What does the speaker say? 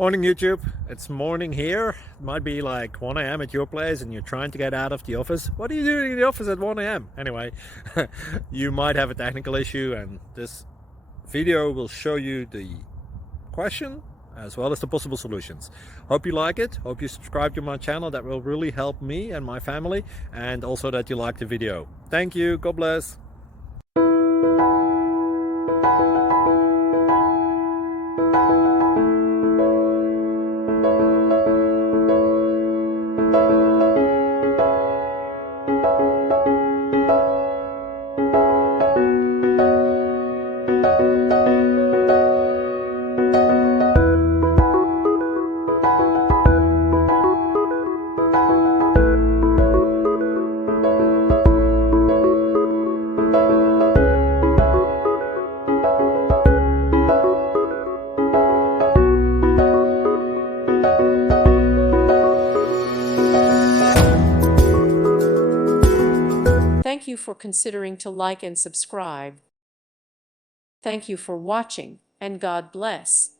Morning YouTube, it's morning here. It might be like 1 a.m. at your place and you're trying to get out of the office. What are you doing in the office at 1 a.m.? Anyway, you might have a technical issue and this video will show you the question as well as the possible solutions. Hope you like it, hope you subscribe to my channel. That will really help me and my family, and also that you like the video. Thank you, God bless. Thank you for considering to like and subscribe. Thank you for watching, and God bless.